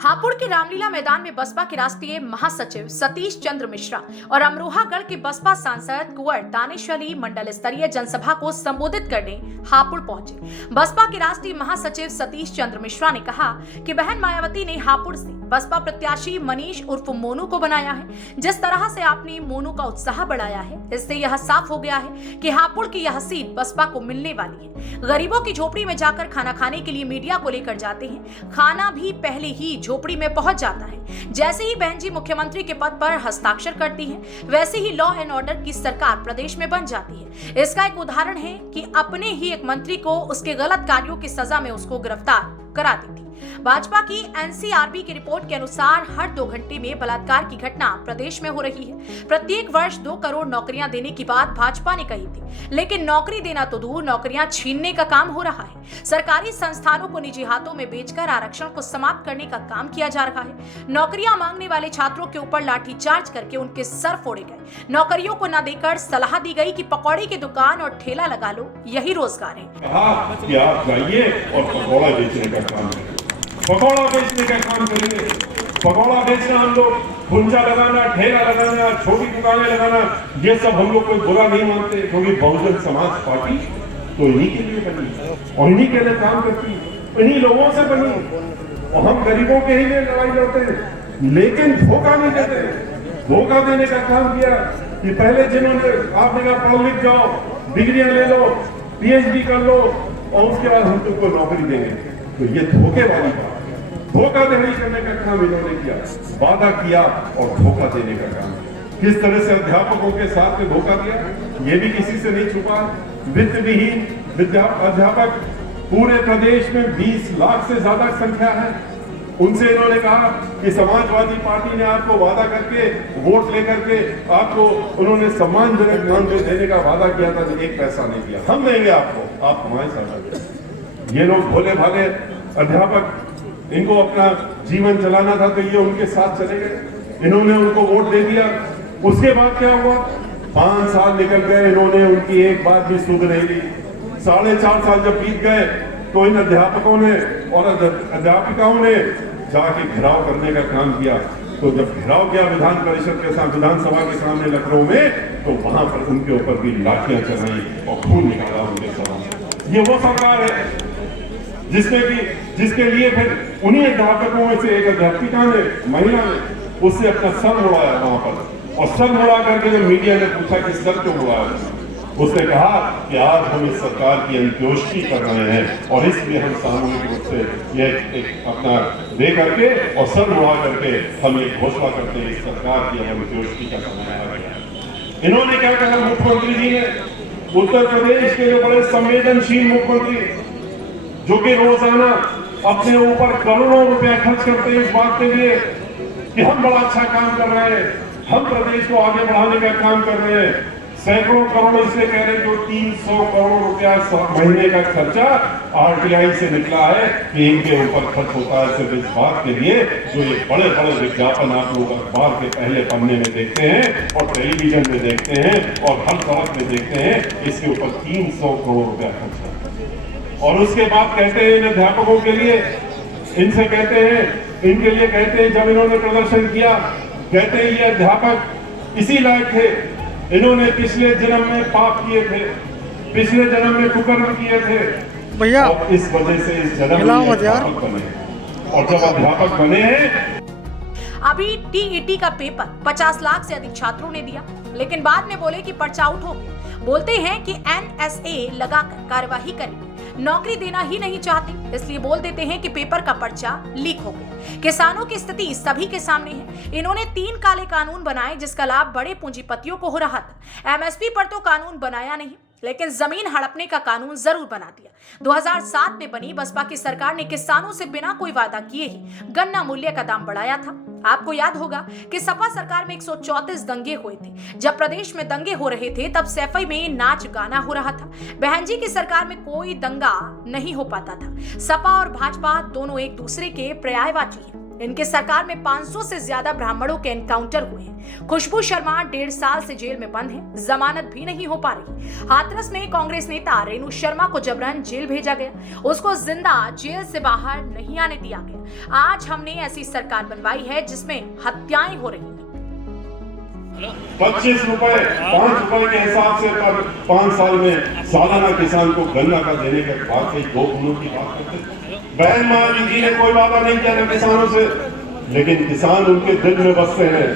हापुड़ के रामलीला मैदान में बसपा के राष्ट्रीय महासचिव सतीश चंद्र मिश्रा और अमरोहागढ़ के बसपा सांसद कुंवर दानिश अली मंडल स्तरीय जनसभा को संबोधित करने हापुड़ पहुंचे। बसपा के राष्ट्रीय महासचिव सतीश चंद्र मिश्रा ने कहा कि बहन मायावती ने हापुड़ से बसपा प्रत्याशी मनीष उर्फ मोनू को बनाया है। जिस तरह से आपने मोनू का उत्साह बढ़ाया है, इससे यह साफ हो गया है कि हापुड़ की यह सीट बसपा को मिलने वाली है। गरीबों की झोपड़ी में जाकर खाना खाने के लिए मीडिया को लेकर जाते हैं, खाना भी पहले ही झोपड़ी में पहुंच जाता है। जैसे ही बहन जी मुख्यमंत्री के पद पर हस्ताक्षर करती हैं, वैसे ही लॉ एंड ऑर्डर की सरकार प्रदेश में बन जाती है। इसका एक उदाहरण है कि अपने ही एक मंत्री को उसके गलत कार्यों की सजा में उसको गिरफ्तार करा दी थी। भाजपा की एनसीआरबी की रिपोर्ट के अनुसार हर 2 घंटे में बलात्कार की घटना प्रदेश में हो रही है। प्रत्येक वर्ष 2 करोड़ नौकरियां देने की बात भाजपा ने कही थी, लेकिन नौकरी देना तो दूर, नौकरियां छीनने का काम हो रहा है। सरकारी संस्थानों को निजी हाथों में बेचकर आरक्षण को समाप्त करने का काम किया जा रहा है। नौकरियां मांगने वाले छात्रों के ऊपर लाठीचार्ज करके उनके सर फोड़े गए। नौकरियों को न देकर सलाह दी गई कि पकौड़े की दुकान और ठेला लगा लो, यही रोजगार है। आप जाइए और पकौड़ा बेचने का काम करें, पकौड़ा बेचने का काम करेंगे। पकौड़ा बेचना हम लोग, भुंजा लगाना, ठेला लगाना, छोटी दुकानें लगाना, ये सब हम लोग कोई बुरा नहीं मानते, क्योंकि बहुजन समाज पार्टी तो इन्हीं के लिए बनी और इन्हीं के लिए काम करती है, इन्हीं लोगों से बनी और हम गरीबों के ही लिए लड़ाई लड़ते हैं, लेकिन धोखा नहीं देते। धोखा देने का काम किया कि पहले जिन्होंने आपने कहा पढ़ लिख जाओ, डिग्रियां ले लो, पीएचडी कर लो और उसके बाद हम तुमको नौकरी देंगे, तो ये धोखे वाली बात, धोखा नहीं करने का काम इन्होंने किया, वादा किया और धोखा देने का काम किया। किस तरह से अध्यापकों के साथ में धोखा दिया, ये भी किसी से नहीं छुपा। वित्त विहीन अध्यापक पूरे प्रदेश में 20 लाख से ज्यादा संख्या है। उनसे इन्होंने कहा कि समाजवादी पार्टी ने आपको वादा करके वोट लेकर के आपको उन्होंने सम्मानजनक मानदेय देने का वादा किया था, तो 1 पैसा नहीं दिया। हम देंगे आपको, आप हमारे साथ। ये लोग भोले भाले अध्यापक, इनको अपना जीवन चलाना था तो ये उनके साथ चले गए, इन्होंने उनको वोट दे दिया। उसके बाद क्या हुआ, 5 साल निकल गए, इन्होंने उनकी एक बात भी सुध नहीं ली। 4.5 साल जब बीत गए तो इन अध्यापकों ने और अध्यापिकाओं ने जाके घेराव करने का काम किया। तो जब घेराव किया विधान परिषद के साथ, विधानसभा के सामने लखनऊ में, तो वहां पर उनके ऊपर भी लाठियां चलाई और खून निकाला उनके सामने। ये वो सरकार है जिसके लिए फिर उन्हीं अध्यापकों में से एक अध्यापिका ने, महिला ने उससे अपना सर मुड़ाया वहां पर, और सर मुड़ा करके जब मीडिया ने पूछा कि सर क्यों मुड़ाया, उसने कहा कि आज हम इस सरकार की अंत्योष्टि कर रहे हैं और इसलिए हम सामूहिक रूप से ये एक अपना दे करके और सर मुड़ा करके हम ये घोषणा करते हैं इस सरकार की अंत्योष्टि का समय आ गया। इन्होंने क्या कहा, मुख्यमंत्री जी ने, उत्तर प्रदेश के जो बड़े संवेदनशील मुख्यमंत्री जो कि रोजाना अपने ऊपर करोड़ों रुपया खर्च करते हैं इस बात के लिए कि हम बड़ा अच्छा काम कर रहे हैं, हम प्रदेश को आगे बढ़ाने का काम कर रहे हैं। सैकड़ों करोड़ इसलिए कह रहे हैं जो 300 करोड़ रुपया महीने का खर्चा आरटीआई से निकला है कि इनके ऊपर खर्च होता है सिर्फ इस बात के लिए जो ये बड़े बड़े विज्ञापन आप लोग अखबार के पहले पन्ने में देखते हैं और टेलीविजन में देखते हैं और हर सड़क में देखते हैं, इसके ऊपर 300 करोड़ रुपया खर्च होता है। और उसके बाद कहते हैं इन अध्यापकों के लिए, इनसे कहते हैं, इनके लिए कहते हैं, जब इन्होंने प्रदर्शन किया, कहते हैं ये अध्यापक इसी लायक थे, इन्होंने पिछले जन्म में पाप किए थे, पिछले जन्म में कुकर्म किए थे भैया, और इस वजह से इस जन्म में अध्यापक बने। और जब अध्यापक बने हैं, अभी टीईटी का पेपर 50 लाख से अधिक छात्रों ने दिया, लेकिन बाद में बोले कि पर्चा आउट हो गया। बोलते हैं कि एनएसए लगाकर कार्यवाही करेंगे, नौकरी देना ही नहीं चाहते, इसलिए बोल देते हैं कि पेपर का पर्चा लीक हो गया। किसानों की स्थिति सभी के सामने है। इन्होंने 3 काले कानून बनाए जिसका लाभ बड़े पूंजीपतियों को हो रहा था। एमएसपी पर तो कानून बनाया नहीं, लेकिन जमीन हड़पने का कानून जरूर बना दिया। 2007 में बनी बसपा की सरकार ने किसानों से बिना कोई वादा किए ही गन्ना मूल्य का दाम बढ़ाया था। आपको याद होगा कि सपा सरकार में 134 दंगे हुए थे। जब प्रदेश में दंगे हो रहे थे तब सैफई में नाच गाना हो रहा था। बहन जी की सरकार में कोई दंगा नहीं हो पाता था। सपा और भाजपा दोनों एक दूसरे के पर्यायवाची हैं। इनके सरकार में 500 से ज्यादा ब्राह्मणों के एनकाउंटर हुए हैं। खुशबू शर्मा 1.5 साल से जेल में बंद है, जमानत भी नहीं हो पा रही। हाथरस में कांग्रेस नेता रेणु शर्मा को जबरन जेल भेजा गया, उसको जिंदा जेल से बाहर नहीं आने दिया गया। आज हमने ऐसी सरकार बनवाई है जिसमें हत्याएं हो रही हैं। 25 रुपए 5 रुपए के हिसाब से पर 5 साल में सालाना किसान को गन्ना का देने के बाद कई 2 गुणों की बात करते। बहन मायावती जी ने कोई वादा नहीं किया ना किसानों से, लेकिन किसान उनके दिल में बसते हैं।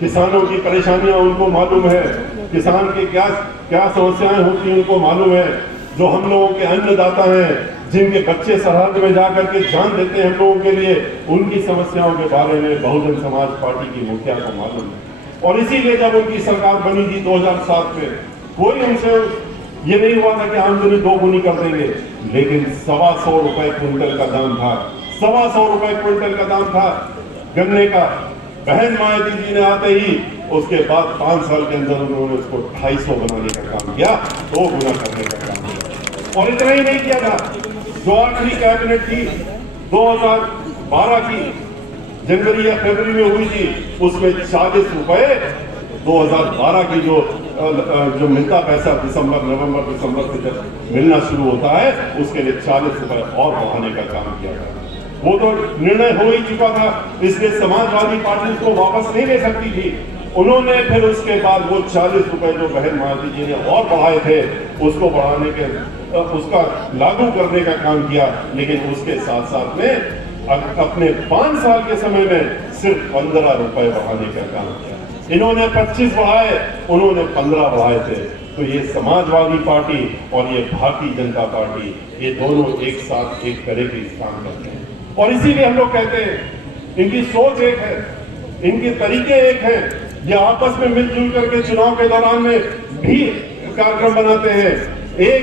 किसानों की परेशानियां उनको मालूम है, किसान की क्या क्या समस्याएं होती हैं उनको मालूम है। जो हम लोगों के अन्नदाता हैं, जिनके बच्चे सरहद में जाकर के जान देते हैं हम लोगों के लिए, उनकी समस्याओं के बारे में बहुजन समाज पार्टी की मुखिया को मालूम है। और इसीलिए जब उनकी सरकार बनी थी 2007 में, कोई उनसे ये नहीं हुआ था कि आमदनी 2 गुनी कर देंगे, लेकिन 125 रुपए क्विंटल का दाम था। 125 रुपए क्विंटल का दाम था गन्ने का। बहन मायावती जी ने आते ही उसके बाद 5 साल के अंदर उन्होंने उसको 250 बनाने का काम किया, 2 गुना करने का काम किया। और इतना ही नहीं किया था, जो 8वीं कैबिनेट थी 2012 की जनवरी या फरवरी में हुई थी, उसमें 40 रुपए 2012 की जो मिलता पैसा नवंबर दिसंबर से जब मिलना शुरू होता है, उसके लिए 40 रुपए और बढ़ाने का काम किया गया। वो तो निर्णय हो ही चुका था, इसलिए समाजवादी पार्टी उसको वापस नहीं ले सकती थी। उन्होंने फिर उसके बाद वो 40 रुपए जो बहन मायावती जी ने और बढ़ाए थे, उसको बढ़ाने के उसका लागू करने का काम किया। लेकिन उसके साथ साथ में अपने 5 साल के समय में सिर्फ 15 रुपए बढ़ाने का काम किया। इन्होंने 25 बढ़ाए, उन्होंने 15 बढ़ाए थे। तो ये समाजवादी पार्टी और ये भारतीय जनता पार्टी, ये दोनों एक साथ एक तरह के काम करते हैं। और इसीलिए हम लोग कहते हैं इनकी सोच एक है, इनके तरीके एक हैं। ये आपस में मिलजुल करके चुनाव के दौरान में भी कार्यक्रम बनाते हैं। एक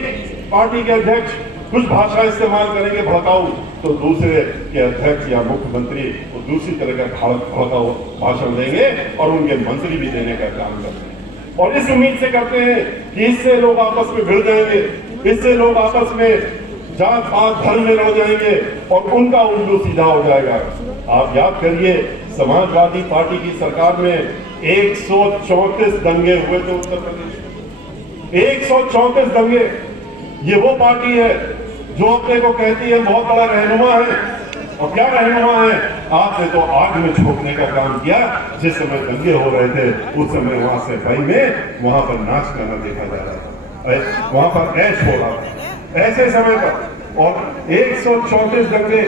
पार्टी के अध्यक्ष कुछ भाषा इस्तेमाल करेंगे भड़काऊ, तो दूसरे के अध्यक्ष या मुख्यमंत्री वो दूसरी तरह का भड़काऊ भाषण देंगे और उनके मंत्री भी देने का काम करते हैं। और इस उम्मीद से करते हैं कि इससे लोग आपस में भिड़ जाएंगे, इससे लोग आपस में जात पात धर्म में लड़ जाएंगे और उनका उल्लू सीधा हो जाएगा। आप याद करिए, समाजवादी पार्टी की सरकार में 134 दंगे हुए थे उत्तर प्रदेश में। 134 दंगे। ये वो पार्टी है जो अपने को कहती है बहुत बड़ा रहनुमा है, और क्या रहनुमा है? आपने तो आग में झोंकने का काम किया। जिस समय दंगे हो रहे थे उस समय वहां से भाई में वहां पर नाच करना देखा जा रहा था, वहां पर ऐश हो रहा था ऐसे समय पर। और 134 दंगे,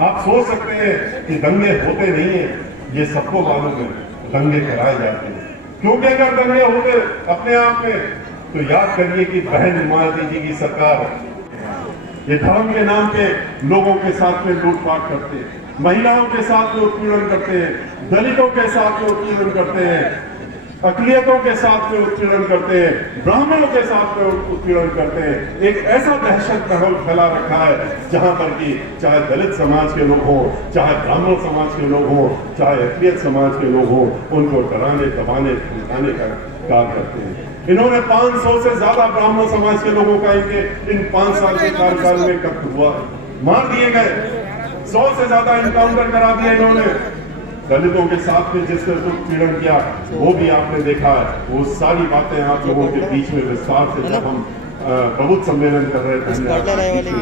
आप सोच सकते हैं कि दंगे होते नहीं है, ये सबको मालूम है, दंगे कराए जाते हैं। क्योंकि अगर दंगे होते अपने आप में, तो याद करिए कि बहन मायावती जी की सरकार ये धर्म के नाम पे लोगों के साथ में लूटपाट करते हैं, महिलाओं के साथ में उत्पीड़न करते हैं, दलितों के साथ में उत्पीड़न करते हैं, अकलियतों के साथ में उत्पीड़न करते हैं, ब्राह्मणों के साथ में उत्पीड़न करते हैं। एक ऐसा दहशत माहौल फैला रखा है जहां पर कि चाहे दलित समाज के लोग हों, चाहे ब्राह्मण समाज के लोग हों, चाहे अकलियत समाज के लोग हों, उनको डराने दबाने धमकाने का काम करते हैं। इन्होंने 500 से ज्यादा ब्राह्मण समाज के लोगों का इन 5 साल के कार्यकाल में कत्ल हुआ, मार दिए गए। 100 से ज्यादा एनकाउंटर करा दिए इन्होंने। दलितों के साथ में जिस तरह उत्पीड़न किया वो भी आपने देखा है। वो सारी बातें आप लोगों के बीच में विस्तार से जब हम प्रबुद्ध सम्मेलन कर रहे थे,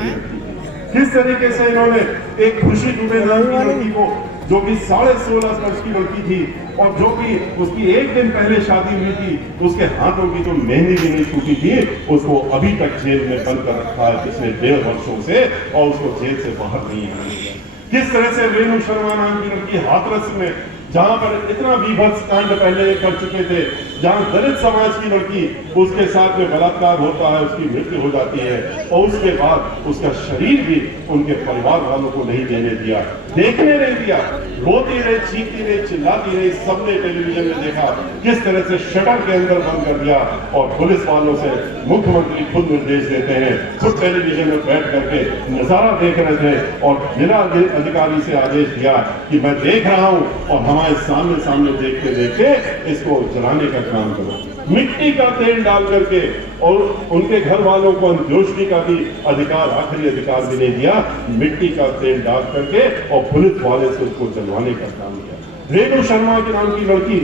किस तरीके से इन्होंने एक खुशी दुबे नाम की लड़की को, जो कि 16.5 वर्ष की लड़की थी और जो कि उसकी एक दिन पहले शादी हुई थी, उसके हाथों की जो मेहंदी भी नहीं छूटी थी, उसको अभी तक जेल में बंद कर रखा है पिछले 1.5 वर्षों से, और उसको जेल से बाहर नहीं आने दिया। किस तरह से रेणु शर्मा नाम की लड़की हाथरस में, जहां पर इतना बीभत्स कांड पहले कर चुके थे, जहां दलित समाज की लड़की, उसके साथ में बलात्कार होता है, उसकी मृत्यु हो जाती है, और उसके बाद उसका शरीर भी उनके परिवार वालों को नहीं देने दिया, देखने नहीं दिया, रोती रही, चीखती रही, चिल्लाती रही। सबने टेलीविजन में देखा किस तरह से शटर के अंदर बंद कर दिया, और पुलिस वालों से मुख्यमंत्री खुद निर्देश देते हैं, खुद टेलीविजन में बैठ करके नजारा देख रहे थे और जिला अधिकारी से आदेश दिया कि मैं देख रहा हूं और हमारे सामने सामने देखते देखते इसको जलाने का काम करो। मिट्टी का तेल डाल करके और उनके घर वालों को अंत्योष्टि का भी अधिकार, आखिरी अधिकार भी नहीं दिया। मिट्टी का तेल डाल करके और पुलिस वाले से उसको जलवाने का काम किया। रेणु शर्मा के नाम की लड़की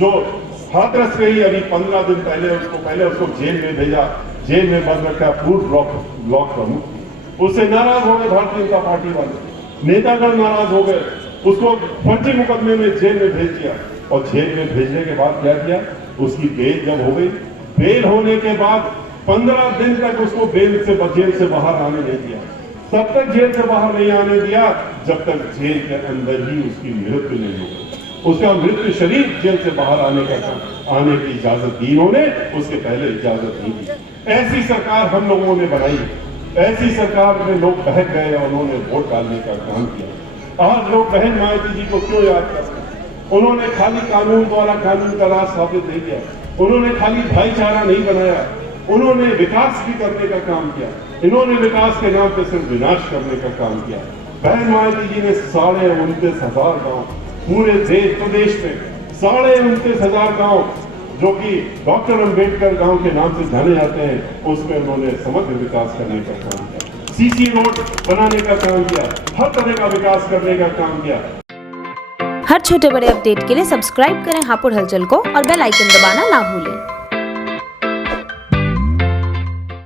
जो हाथरस गई, अभी 15 दिन पहले उसको जेल में भेजा, जेल में बंद रखा, पूर्व ब्लॉक प्रमुख। उससे नाराज हो गए भारतीय जनता पार्टी वाले, नेतागण नाराज हो गए, उसको फर्जी मुकदमे में जेल में भेज दिया। और जेल में भेजने के बाद क्या किया, उसकी बेल जब हो गई, बेल होने के बाद 15 दिन तक उसको जेल से बाहर आने नहीं दिया। तब तक जेल से बाहर नहीं आने दिया जब तक जेल के अंदर ही उसकी मृत्यु नहीं हो गई। उसका मृत्यु शरीर जेल से बाहर आने की इजाजत दी इन्होंने, उसके पहले इजाजत नहीं दी। ऐसी सरकार हम लोगों ने बनाई, ऐसी सरकार में लोग बहक गए और उन्होंने वोट डालने का काम किया। आज लोग बहन मायावती जी को क्यों याद करते हैं? उन्होंने खाली कानून द्वारा कानून का राज साबित नहीं किया, उन्होंने खाली भाईचारा नहीं बनाया, उन्होंने विकास भी करने का काम किया। इन्होंने विकास के नाम पे सिर्फ विनाश करने का काम किया। बहन मायावती जी ने 29,500 गांव पूरे देश प्रदेश में 29,500 गांव जो कि डॉक्टर अंबेडकर गांव के नाम से जाने जाते हैं, उसमें उन्होंने समग्र विकास करने का काम किया। सीसी रोड बनाने का काम किया, हर तरह का विकास करने का काम किया। हर छोटे बड़े अपडेट के लिए सब्सक्राइब करें हापुड़ हलचल को और बेल आइकन दबाना ना भूलें।